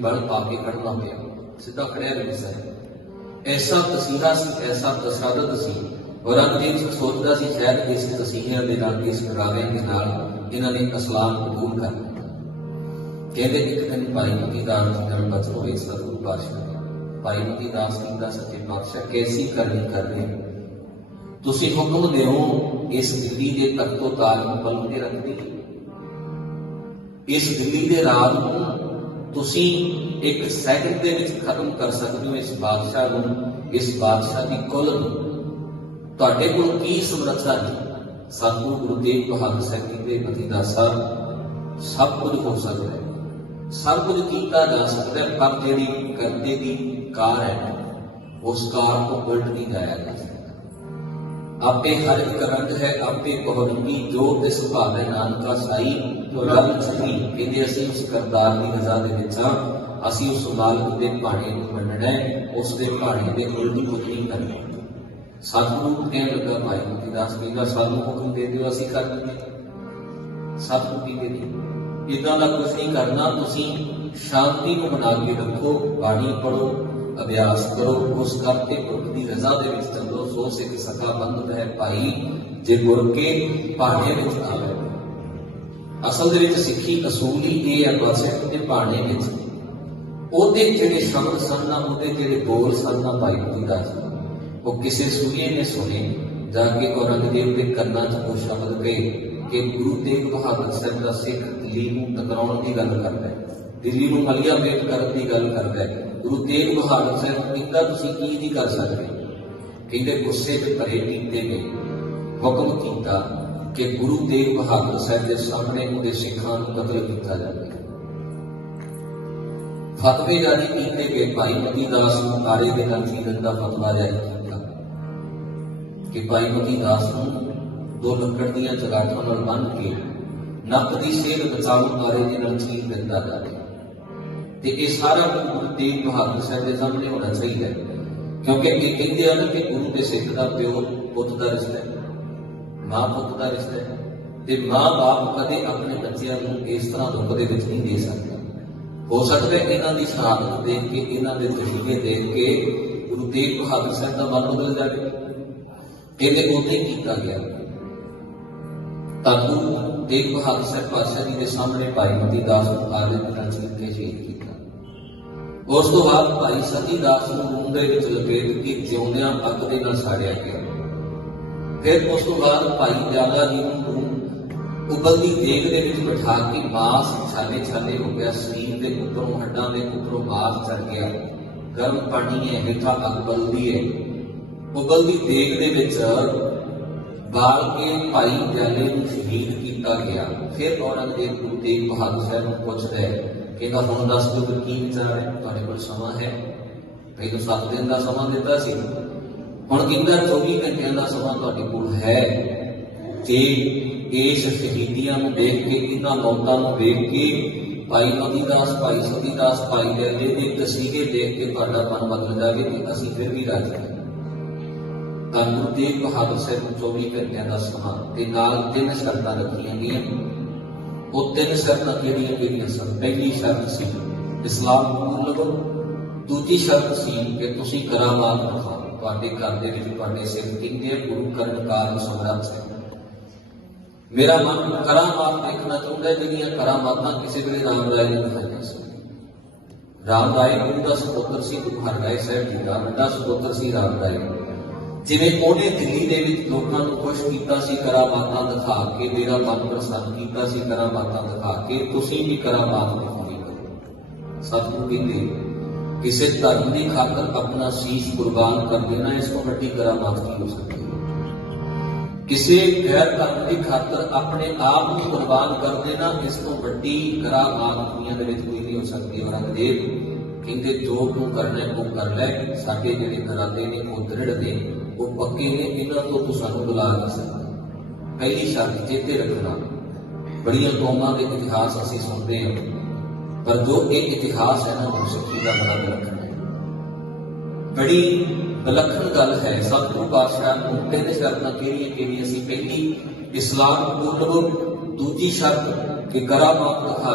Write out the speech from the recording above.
ਬਲ ਪਾ ਕੇ ਖੜਨਾ ਪਿਆ ਸਿੱਧਾ ਖੜਿਆ ਨਹੀਂ ਸਰ ਐਸਾ ਤਸੀਹਾ ਸੀ, ਐਸਾ ਤਸ਼ੱਦਦ ਸੀ। ਔਰੰਗਜ਼ੇਬ ਸੋਚਦਾ ਸੀ, ਸ਼ਾਇਦ ਇਸ ਤਸੀਹਿਆਂ ਦੇ ਨਾਲ, ਇਸ ਡਰਾਵੇ ਦੇ ਨਾਲ ਇਹਨਾਂ ਨੇ ਅਸਲਾਮ ਕਬੂਲ ਕਰ ਲਿਆ। ਕਹਿੰਦੇ, ਇੱਕ ਦਿਨ ਭਾਈ ਮਤੀ ਦਾਸ ਜੀ ਨਾਲ ਹੋਏ ਸਤਿਗੁਰੂ ਪਾਤਸ਼ਾਹ ਭਾਈ ਮਤੀ ਦਾਸ ਜੀ ਦਾ ਸੱਚੇ ਪਾਤਸ਼ਾਹ ਕੈਸੀ ਕਰਨੀ ਕਰਨੀ ਤੁਸੀਂ ਹੁਕਮ ਦਿਓ, ਇਸ ਦਿੱਲੀ ਦੇ ਤਖਤੋ ਤਾਜ ਨੂੰ ਪਲਟ ਕੇ ਇਸ ਦਿੱਲੀ ਦੇ ਰਾਜ ਨੂੰ ਤੁਸੀਂ ਇੱਕ ਸੈਕਿੰਡ ਦੇ ਵਿੱਚ ਖਤਮ ਕਰ ਸਕਦੇ ਹੋ ਇਸ ਬਾਦਸ਼ਾਹ ਨੂੰ, ਇਸ ਬਾਦਸ਼ਾਹ ਦੀ ਕੁਲ ਨੂੰ। ਤੁਹਾਡੇ ਕੋਲ ਕੀ ਸਮਰੱਥਾ ਹੈ? ਸਤਿਗੁਰੂ ਗੁਰੂ ਤੇਗ ਬਹਾਦਰ ਸਾਹਿਬ ਜੀ ਦੇ ਮਤੀਦਾ ਸਾਹਿਬ ਸਭ ਕੁਝ ਹੋ ਸਕਦਾ ਹੈ। ਸਭ ਕੁਝ ਕੀਤਾ ਜਾ ਸਕਦਾ ਪਰ ਜਿਹੜੀ ਕਰਦੇ ਦੀ ਕਾਰ ਹੈ, ਉਸ ਕਾਰ ਤੋਂ ਉਲਟ ਨਹੀਂ ਜਾਇਆ ਜਾ ਸਕਦਾ ਆਪੇ ਹਰ ਇੱਕ ਰੰਗ ਹੈ, ਆਪੇ ਕੋਹਰੰਗੀ ਜੋ ਤਿਸ ਭਾਵੇ ਨਾਨਕਾ ਸਾਈ ਰੰਗ ਛੁਪੀ, ਕਹਿੰਦੇ ਅਸੀਂ ਉਸ ਕਰਤਾਰ ਦੀ ਰਜ਼ਾ ਦੇ ਵਿੱਚ ਹਾਂ, ਅਸੀਂ ਉਸ ਮਾਲਕ ਦੇ ਭਾਣੇ ਨੂੰ ਮੰਨਣਾ ਉਸ ਦੇ ਭਾਣੇ ਦੇ ਉਲਟ ਕੁਝ ਨਹੀਂ ਕਰਨਾ ਸਤਿਗੁਰੂ ਕਹਿਣ ਲੱਗਾ, ਭਾਈ ਮਤੀ ਦਾਸ ਕਹਿੰਦਾ ਸਾਨੂੰ ਹੁਕਮ ਦੇ ਦਿਓ, ਅਸੀਂ ਕਰ ਦਿੰਦੇ ਸਤਿਗੁਰੂ ਕੀ ਦੇ ਦਿਓ ਇਦਾਂ ਦਾ ਕੁਝ ਨਹੀਂ ਕਰਨਾ, ਤੁਸੀਂ ਸ਼ਾਂਤੀ ਨੂੰ ਬਣਾ ਕੇ ਰੱਖੋ, ਬਾਣੀ ਪੜੋ ਅਭਿਆਸ ਕਰੋ ਉਸ ਕਰਤੇ ਪੁਰਖ ਦੀ ਰਜ਼ਾ ਦੇ ਵਿੱਚ ਚੱਲੋ ਸੋ ਸਿੱਖ ਸਖਾ ਬੰਦ ਹੈ ਭਾਈ ਜੇ ਗੁਰ ਕੇ ਭਾਣੇ ਵਿੱਚ ਆਵੇ ਅਸਲ ਦੇ ਵਿੱਚ ਸਿੱਖੀ ਅਸੂਲ ਹੀ ਇਹ ਹੈ ਬਸਿੱਖ ਦੇ ਭਾਣੇ ਵਿੱਚ ਉਹਦੇ ਜਿਹੜੇ ਸ਼ਬਦ ਸਨ ਨਾ ਉਹਦੇ ਜਿਹੜੇ ਬੋਲ ਸਨ ਨਾ ਭਾਈ ਮਤੀ ਦਾਸ ਜੀ ਉਹ ਕਿਸੇ ਸੂਈਏ ਨੇ ਸੁਣੇ ਜਾ ਕੇ ਔਰੰਗਜ਼ੇਬ ਦੇ ਕੰਨਾਂ 'ਚ ਉਹ ਸ਼ਬਦ ਗਏ ਕਿ ਗੁਰੂ ਤੇਗ ਬਹਾਦਰ ਸਾਹਿਬ ਦਾ ਸਿੱਖ ਦਿੱਲੀ ਨੂੰ ਟਕਰਾਉਣ ਦੀ ਗੱਲ ਕਰਦਾ ਹੈ ਦਿੱਲੀ ਨੂੰ ਮਲਿਆ ਮੇਟ ਕਰਨ ਦੀ ਗੱਲ ਕਰਦਾ ਹੈ ਗੁਰੂ ਤੇਗ ਬਹਾਦਰ ਸਾਹਿਬ ਕਹਿੰਦਾ ਤੁਸੀਂ ਕੀ ਨਹੀਂ ਕਰ ਸਕਦੇ? ਕਹਿੰਦੇ ਗੁੱਸੇ 'ਚ ਭਰੇ ਕੀਤੇ ਨੇ। ਹੁਕਮ ਕੀਤਾ ਕਿ ਗੁਰੂ ਤੇਗ ਬਹਾਦਰ ਸਾਹਿਬ ਦੇ ਸਾਹਮਣੇ ਉਹਦੇ ਸਿੱਖਾਂ ਨੂੰ ਕਤਲ ਕੀਤਾ ਜਾਵੇ। ਫਤਵੇ ਜਾਰੀ ਕੀਤੇ ਗਏ ਭਾਈ ਮਤੀ ਦਾਸ ਨੂੰ ਕਾਰੇ ਦੇ ਨਾਲ ਜੀਵਨ ਦਾ ਫਤਵਾ ਜਾਰੀ ਕੀਤਾ ਕਿ ਭਾਈ ਮਤੀ ਦਾਸ ਨੂੰ ਦੋ ਲੱਕੜ ਦੀਆਂ ਚਗਾਠਾਂ ਨਾਲ ਬੰਨ੍ਹ ਕੇ ਨੱਕ ਦੀ ਸੇਧ ਬਚਾਉਣ ਵਾਲੇ ਦੇ ਨਾਲ ਚੀਰ ਦਿੱਤਾ ਜਾਵੇ। ਤੇ ਇਹ ਸਾਰਾ ਗੁਰੂ ਤੇਗ ਬਹਾਦਰ ਸਾਹਿਬ ਦੇ ਸਾਹਮਣੇ ਹੋਣਾ ਚਾਹੀਦਾ ਕਿਉਂਕਿ ਅੱਗੇ ਕਹਿੰਦੇ ਹਨ ਕਿ ਗੁਰੂ ਤੇ ਸਿੱਖ ਦਾ ਪਿਓ ਪੁੱਤ ਦਾ ਰਿਸ਼ਤਾ ਹੈ, ਮਾਂ ਪੁੱਤ ਦਾ ਰਿਸ਼ਤਾ ਹੈ ਤੇ ਮਾਂ ਬਾਪ ਕਦੇ ਆਪਣੇ ਬੱਚਿਆਂ ਨੂੰ ਇਸ ਤਰ੍ਹਾਂ ਦੁੱਖ ਦੇ ਵਿੱਚ ਨਹੀਂ ਦੇ ਸਕਦਾ। ਹੋ ਸਕਦਾ ਇਹਨਾਂ ਦੀ ਸ਼ਹਾਦਤ ਦੇਖ ਕੇ, ਇਹਨਾਂ ਦੇ ਤਸ਼ੀਹੇ ਦੇਖ ਕੇ ਗੁਰੂ ਤੇਗ ਬਹਾਦਰ ਸਾਹਿਬ ਦਾ ਮਨ ਬਦਲ ਜਾਵੇ। ਇਹਦੇ ਉਤੇ ਕੀਤਾ ਗਿਆ? ਤਾਂ ਗੁਰੂ ਤੇਗ ਬਹਾਦਰ ਸਾਹਿਬ ਪਾਤਸ਼ਾਹ ਜੀ ਦੇ ਸਾਹਮਣੇ ਭਾਈ ਮਤੀ ਦਾਸ ਨੂੰ ਕਾਲੇ ਨਾਲ ਚੀਰ ਸ਼ਹੀਦ ਕੀਤਾ। ਉਸ ਤੋਂ ਬਾਅਦ ਭਾਈ ਸਤੀ ਦਾਸ ਨੂੰ ਰੂਮ ਦੇ ਵਿੱਚ ਲਪੇਟ ਕੇ ਜਿਉਂਦਿਆਂ ਪੱਗ ਦੇ ਨਾਲ ਸਾੜਿਆ ਗਿਆ। ਫਿਰ ਉਸ ਤੋਂ ਬਾਅਦ ਭਾਈ ਦਿਆਲਾ ਜੀ ਨੂੰ ਉਬਲਦੀ ਦੇਗ ਦੇ ਵਿੱਚ ਬਿਠਾ ਕੇ ਮਾਸ ਛਾਲੇ ਛਾਲੇ ਹੋ ਗਿਆ, ਸਰੀਰ ਦੇ ਉੱਪਰੋਂ ਹੱਡਾਂ ਦੇ ਉੱਪਰੋਂ ਮਾਸ ਚੜ ਗਿਆ। ਗਰਮ ਪਾਣੀ ਹੈ ਹੇਠਾਂ ਅਗਬਲਦੀ ਹੈ ਉਬਲਦੀ ਦੇਗ ਦੇ ਵਿੱਚ ਬਾਲ ਕੇ ਭਾਈ ਦਿਆਲੇ ਨੂੰ ਸ਼ਹੀਦ ਕੀਤਾ ਗਿਆ। ਫਿਰ ਔਰੰਗਜ਼ੇਬ ਗੁਰੂ ਤੇਗ ਬਹਾਦਰ ਸਾਹਿਬ ਨੂੰ ਪੁੱਛਦਾ ਹੈ ਕਹਿੰਦਾ ਹੁਣ ਦੱਸ ਦਿਓ ਕਿ ਕੀ ਵਿਚਾਰ ਹੈ, ਤੁਹਾਡੇ ਕੋਲ ਸਮਾਂ ਹੈ। ਪਹਿਲਾਂ 7 ਦਿਨ ਦਾ ਸਮਾਂ ਦਿੱਤਾ ਸੀ। ਹੁਣ ਕਹਿੰਦਾ 24 ਘੰਟਿਆਂ ਦਾ ਸਮਾਂ ਤੁਹਾਡੇ ਕੋਲ ਹੈ। ਜੇ ਇਸ ਸ਼ਹੀਦੀਆਂ ਨੂੰ ਦੇਖ ਕੇ, ਇਹਨਾਂ ਮੌਤਾਂ ਨੂੰ ਦੇਖ ਕੇ, ਭਾਈ ਮਤੀਦਾਸ ਭਾਈ ਸਤੀਦਾਸ, ਭਾਈ ਦੇ ਦੇ ਤਸਵੀਰੇ ਦੇਖ ਕੇ ਤੁਹਾਡਾ ਮਨ ਬਦਲ ਜਾਵੇ ਤੇ ਅਸੀਂ ਫਿਰ ਵੀ ਰਾਜੀ ਹਾਂ। ਤਾਂ ਗੁਰੂ ਤੇਗ ਬਹਾਦਰ ਸਾਹਿਬ ਨੂੰ 24 ਘੰਟਿਆਂ ਦਾ ਸਮਾਂ ਤੇ ਨਾਲ ਤਿੰਨ ਸ਼ਰਤਾਂ ਰੱਖੀਆਂ ਗਈਆਂ। ਉਹ ਤਿੰਨ ਸ਼ਰਤਾਂ ਕਿਹੜੀਆਂ ਕਿਹੜੀਆਂ ਸਨ? ਪਹਿਲੀ ਸ਼ਰਤ ਸੀ ਇਸਲਾਮ ਕਬੂਲ ਲਵੋ, ਦੂਜੀ ਸ਼ਰਤ ਸੀ ਕਿ ਤੁਸੀਂ ਕਰਾਮਾਤ ਦਿਖਾਓ। ਤੁਹਾਡੇ ਘਰ ਦੇ ਵਿੱਚ ਤੁਹਾਡੇ ਸਿਰ ਕਿੰਨੇ ਗੁਰੂ ਕਰਨ ਕਾਲ ਸਮਰੱਥ ਹੈ। ਮੇਰਾ ਮਨ ਕਰਾਮਾਤ ਦੇਖਣਾ ਚਾਹੁੰਦਾ ਹੈ, ਜਿਹੜੀਆਂ ਕਰਾਮਾਤਾਂ ਕਿਸੇ ਵੇਲੇ ਰਾਮ ਰਾਏ ਨੇ ਦਿਖਾਈਆਂ ਸੀ। ਰਾਮ ਰਾਏ ਗੁਰੂ ਦਾ ਸਪੁੱਤਰ ਸੀ, ਗੁਰੂ ਹਰਰਾਏ ਸਾਹਿਬ ਜੀ ਦਾ ਵੱਡਾ ਸਪੁੱਤਰ ਸੀ ਰਾਮ ਰਾਏ ਜਿਵੇਂ ਉਹਨੇ ਦਿੱਲੀ ਦੇ ਵਿੱਚ ਲੋਕਾਂ ਨੂੰ ਖੁਸ਼ ਕੀਤਾ ਸੀ ਕਰਾਮਾਤਾਂ ਦਿਖਾ ਕੇ, ਮੇਰਾ ਮਨ ਪ੍ਰਸੰਨ ਕੀਤਾ ਸੀ ਕਰਾਮਾਤਾਂ ਦਿਖਾ ਕੇ, ਤੁਸੀਂ ਵੀ ਕਰਾਮਾਤ ਦਿਖਾਈ ਕਰੋ। ਸਤਿਗੁਰੂ ਕਹਿੰਦੇ, ਕਿਸੇ ਧਰਮ ਦੀ ਖਾਤਰ ਆਪਣਾ ਸੀਸ ਕੁਰਬਾਨ ਕਰ ਦੇਣਾ, ਇਸ ਤੋਂ ਵੱਡੀ ਕਰਾਮਾਤ ਕੀ ਹੋ ਸਕਦੀ ਹੈ? ਕਿਸੇ ਗੈਰ ਧਰਮ ਦੀ ਖਾਤਰ ਆਪਣੇ ਆਪ ਨੂੰ ਕੁਰਬਾਨ ਕਰ ਦੇਣਾ, ਇਸ ਤੋਂ ਵੱਡੀ ਕਰਾਮਾਤ ਦੁਨੀਆ ਦੇ ਵਿੱਚ ਕੋਈ ਨਹੀਂ ਹੋ ਸਕਦੀ। ਔਰੰਗਜ਼ੇਬ ਕਹਿੰਦੇ, ਜੋ ਤੂੰ ਕਰਨਾ ਹੈ, ਉਹ ਕਰ ਲੈ। ਸਾਡੇ ਜਿਹੜੇ ਇਰਾਦੇ ਨੇ, ਉਹ ਦ੍ਰਿੜ ਨੇ। ਉਹ ਪੱਕੇ ਨੇ ਇਹਨਾਂ ਤੋਂ ਤੂੰ ਸਾਨੂੰ ਬੁਲਾ ਨਹੀਂ ਸਕਦਾ ਪਹਿਲੀ ਸ਼ਰਤ ਚੇਤੇ ਰੱਖਣਾ ਬੜੀਆਂ ਕੌਮਾਂ ਦੇ ਇਤਿਹਾਸ ਅਸੀਂ ਸੁਣਦੇ ਹਾਂ ਪਰ ਜੋ ਇਹ ਇਤਿਹਾਸ ਹੈ ਨਾ ਉਹ ਸਿੱਖੀ ਦਾ ਬੜਾ ਵਿਲੱਖਣ ਹੈ ਬੜੀ ਵਿਲੱਖਣ ਗੱਲ ਹੈ ਸਤਿਗੁਰੂ ਪਾਤਸ਼ਾਹ ਨੂੰ ਤਿੰਨ ਸ਼ਰਤਾਂ ਕਿਹੜੀਆਂ ਕਿਹੜੀਆਂ ਸੀ ਪਹਿਲੀ ਇਸਲਾਮ ਕਬੂਲ ਕਰੋ ਦੂਜੀ ਸ਼ਰਤ ਕਿ ਕਰਾਮਾਤ ਦਿਖਾ